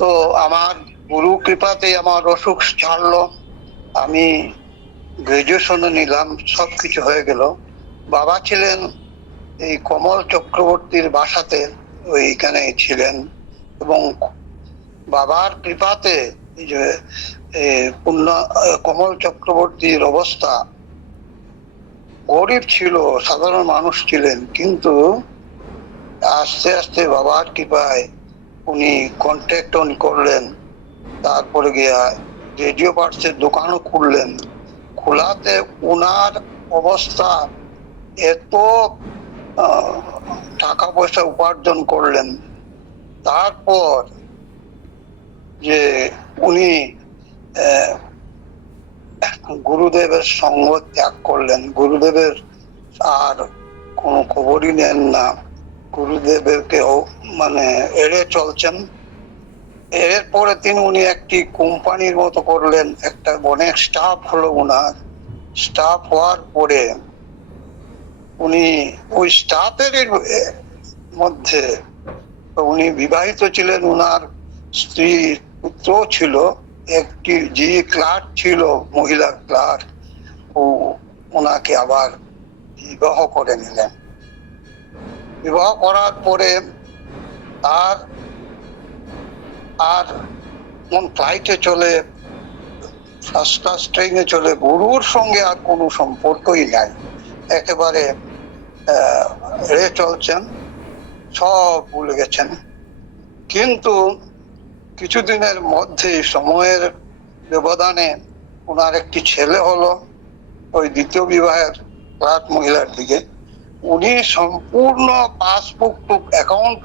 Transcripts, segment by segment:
তো আমার গুরু কৃপাতে আমার অসুখ ছাড়লো। আমি গ্রাজুয়েশনে নিলাম, সবকিছু হয়ে গেল। বাবা ছিলেন এই কমল চক্রবর্তীর বাসাতে, ওইখানে ছিলেন। এবং বাবার কৃপাতে এই যে কমল চক্রবর্তীর অবস্থা, গরিব ছিল, সাধারণ মানুষ ছিলেন, কিন্তু আস্তে আস্তে বাবার কৃপায় উনি কন্ট্রাক্ট করলেন। তারপরে গিয়া রেডিও পার্টসের দোকানও খুললেন। খোলাতে উনার অবস্থা এত টাকা পয়সা উপার্জন করলেন। তারপর যে উনি গুরুদেবের সঙ্গ ত্যাগ করলেন, গুরুদেবের আর কোনো খবরই নেন না, গুরুদেবেরকেও মানে এড়ে চলছেন। এরপরে উনি একটি কোম্পানির মতো করলেন, একটা অনেক স্টাফ হলো উনার। স্টাফ হওয়ার পরে উনি ওই স্টাফের মধ্যে উনি বিবাহিত ছিলেন, উনার স্ত্রী পুত্র ছিল, একটি যে ক্লার্ক ছিল, মহিলা ক্লার্ক, ও ওনাকে আবার বিবাহ করে নিলেন। বিবাহ করার পরে আর আর কোন ফ্লাইটে চলে, ফার্স্ট ক্লাস ট্রেনে চলে, গুরুর সঙ্গে আর কোনো সম্পর্কই নাই, একেবারে এড়ে চলছেন, সব ভুলে গেছেন। কিন্তু কিছুদিনের মধ্যে সময়ের ব্যবধানে ওনার একটি ছেলে হলো, ওই দ্বিতীয় বিবাহের ক্লার্ক মহিলার দিকে। উনি সম্পূর্ণ পাসবুক অ্যাকাউন্ট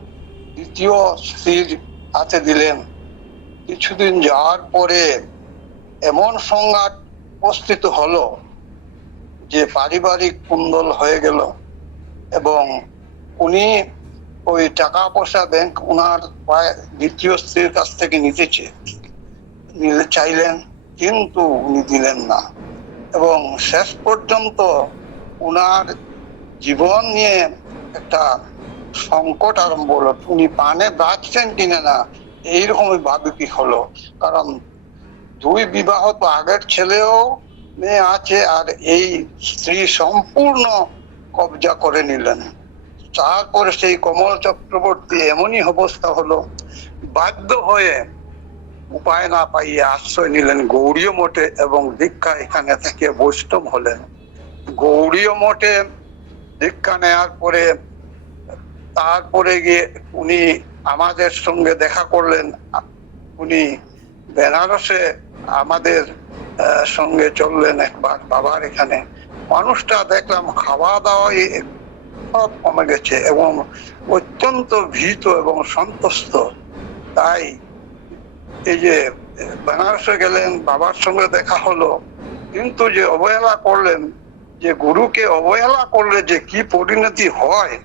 দ্বিতীয় স্ত্রীর হাতে দিলেন। কিছুদিন যাওয়ার পরে এমন সংঘাত উপস্থিত হলো যে পারিবারিক কুন্দল হয়ে গেল, এবং উনি ওই টাকা পয়সা ব্যাংক ওনার দ্বিতীয় স্ত্রীর কাছ থেকে নিতে চাইলেন, কিন্তু উনি দিলেন না। এবং শেষ পর্যন্ত উনার জীবন নিয়ে একটা সংকট আরম্ভ হলো। উনি পানে বাঁচছেন কিনা না, এইরকমই ভাবুকি হলো। কারণ দুই বিবাহ তো, আগের ছেলেও মেয়ে আছে, আর এই স্ত্রী সম্পূর্ণ কবজা করে নিলেন। তারপরে সেই কমল চক্রবর্তী এমনই অবস্থা হলো, বাধ্য হয়ে উপায় না পাইয়ে আশ্রয় নিলেন গৌড়ীয় মঠে, এবং দীক্ষা এখানে থেকে বৈষ্ণব হলেন। গৌড়ীয় মঠে দীক্ষা নেওয়ার পরে তারপরে গিয়ে উনি আমাদের সঙ্গে দেখা করলেন। উনি বেনারসে আমাদের সঙ্গে চললেন একবার বাবার এখানে। মানুষটা দেখলাম খাওয়া দাওয়াই সব কমে গেছে, এবং অত্যন্ত ভীত এবং সন্তুষ্ট। তাই এই যে বেনারসে গেলেন, বাবার সঙ্গে দেখা হলো, কিন্তু যে অবহেলা করলেন, যে গুরুকে অবহেলা করলে যে কি পরিণতি হয়,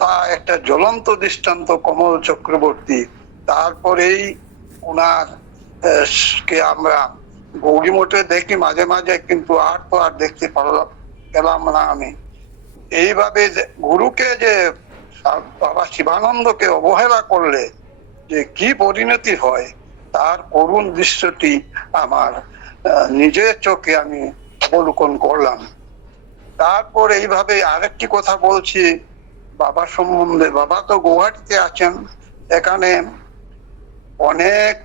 তা একটা জ্বলন্ত দৃষ্টান্ত কমল চক্রবর্তী। তারপরেই ওনার কে আমরা গৌরী মঠে দেখি মাঝে মাঝে, কিন্তু আর তো আর দেখতে পেলাম না আমি। এইভাবে গুরুকে যে বাবা শিবানন্দকে অবহেলা করলে যে কি পরিণতি হয়, তার করুণ দৃশ্যটি আমার নিজের চোখে আমি অবলোকন করলাম। তারপর এইভাবে আরেকটি কথা বলছি বাবা সম্বন্ধে। বাবা তো গুয়াহাটিতে আছেন, এখানে অনেক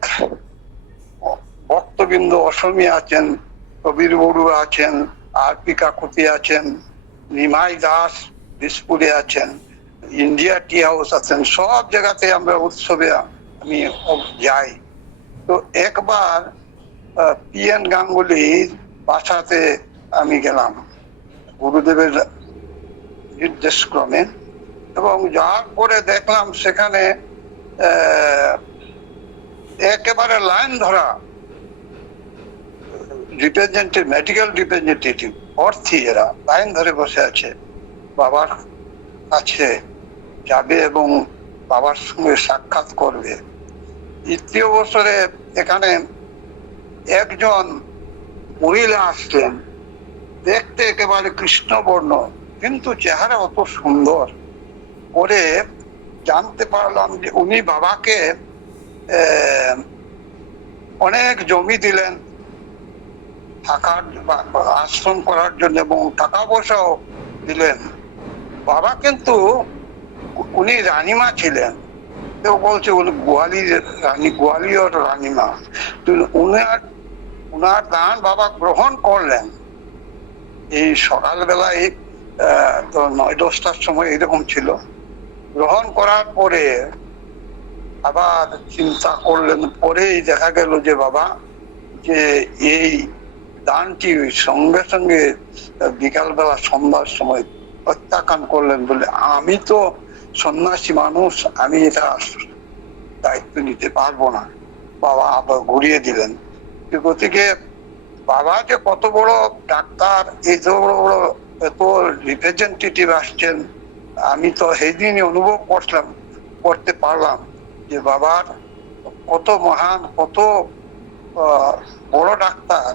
ভক্তবৃন্দ অসমী আছেন, কবির বড়ুয়া আছেন, আর পি কাকুতি আছেন, নিমাই দাস দিসপুরে আছেন, ইন্ডিয়া টি হাউস আছেন। সব জায়গাতে আমরা উৎসবে আমি যাই। তো একবার পি এন গাঙ্গুলির বাসাতে আমি গেলাম গুরুদেবের নির্দেশ ক্রমে, এবং যাওয়ার পরে দেখলাম সেখানে একেবারে লাইন ধরা রিপ্রেজেন্টেটিভ, মেডিকেল রিপ্রেজেন্টেটিভ অর্থী, এরা লাইন ধরে বসে আছে, বাবার কাছে যাবে এবং বাবার সঙ্গে সাক্ষাৎ করবে। তৃতীয় বছরে এখানে একজন মহিলা আসলেন, দেখতে একেবারে কৃষ্ণবর্ণ, কিন্তু চেহারা অত সুন্দর। করে জানতে পারলাম যে উনি বাবাকে আহ, অনেক জমি দিলেন থাকার বা আশ্রম করার জন্য, এবং টাকা পয়সাও দিলেন। বাবা কিন্তু উনি রানীমা ছিলেন, কেউ বলছে উনি গোয়ালিয়র রানীমা। তো উনার উনার দান বাবা গ্রহণ করলেন এই সকালবেলায়, তো 9-10টার সময় এরকম ছিল। গ্রহণ করার পরে আবার চিন্তা করলেন, পরেই দেখা গেল যে বাবা যে এই দানটি সঙ্গে সঙ্গে বিকালবেলা সন্ধ্যার সময় প্রত্যাখ্যান করলেন, বলে আমি তো সন্ন্যাসী মানুষ, আমি এটা দায়িত্ব নিতে পারবো না। বাবা আবার ঘুরিয়ে দিলেন। গতিকে বাবা যে কত বড় ডাক্তার, এই তো বড় বড় এত রিপ্রেজেন্টেটিভ আসছেন, আমি তো সেই দিনই অনুভব করতে পারলাম যে বাবার কত মহান, কত বড় ডাক্তার।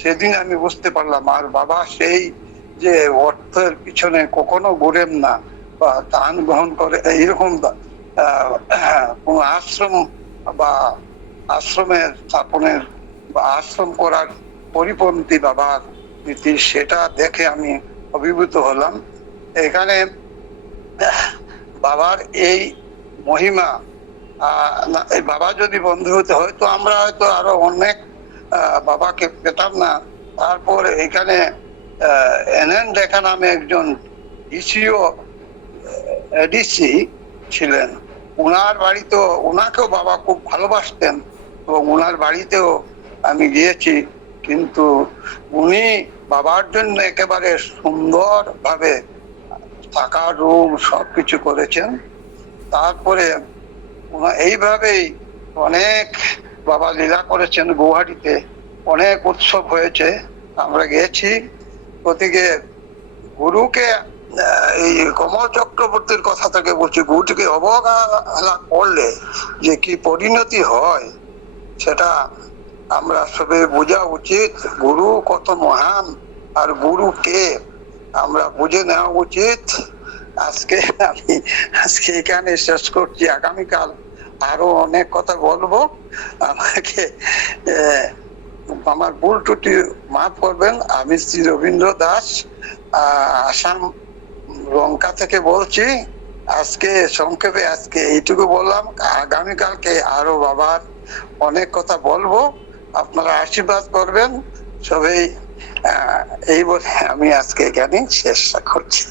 সেদিন আমি বুঝতে পারলাম। আর বাবা সেই যে অর্থের পিছনে কখনো ঘুরেন না, বা দান গ্রহণ করে এইরকম কোন আশ্রম বা আশ্রমের স্থাপনের বা আশ্রম করার পরিপন্থী বাবার নীতি, সেটা দেখে আমি অভিভূত হলাম। এখানে বাবার এই মহিমা, এই বাবা যদি বন্ধু হতে, হয়তো আমরা হয়তো আরো অনেক বাবাকে পেতাম না। তারপর এখানে এনএন রেখা নামে একজন ডিসিও এডিসি ছিলেন। উনার বাড়িতেও, উনাকেও বাবা খুব ভালোবাসতেন, এবং উনার বাড়িতেও আমি গিয়েছি। কিন্তু উনি বাবার জন্য একেবারে সুন্দর ভাবে থাকার রুম সবকিছু করেছেন। তারপরে এইভাবেই অনেক বাবা লীলা করেছেন। গুয়াহাটিতে অনেক উৎসব হয়েছে, আমরা গেছি। গতিকে গুরুকে, এই কমল চক্রবর্তীর কথা থেকে বলছি, গুরুটিকে অবহেলা করলে যে কি পরিণতি হয় সেটা আমরা সবে বোঝা উচিত। গুরু কত মহান আর গুরু কে আমরা বুঝে নেওয়া উচিত। আজকে এখানে শেষ করছি। আগামীকাল আরো অনেক কথা বলবো। আমাকে আমার ভুল ত্রুটি মাফ করবেন। আমি শ্রী রবীন্দ্র দাস, আসাম লঙ্কা থেকে বলছি। আজকে সংক্ষেপে এইটুকু বললাম। আগামীকালকে আরো বাবার অনেক কথা বলবো, আপনারা আশীর্বাদ করবেন সবাই। এই বলে আমি আজকে এখানে শেষ করছি।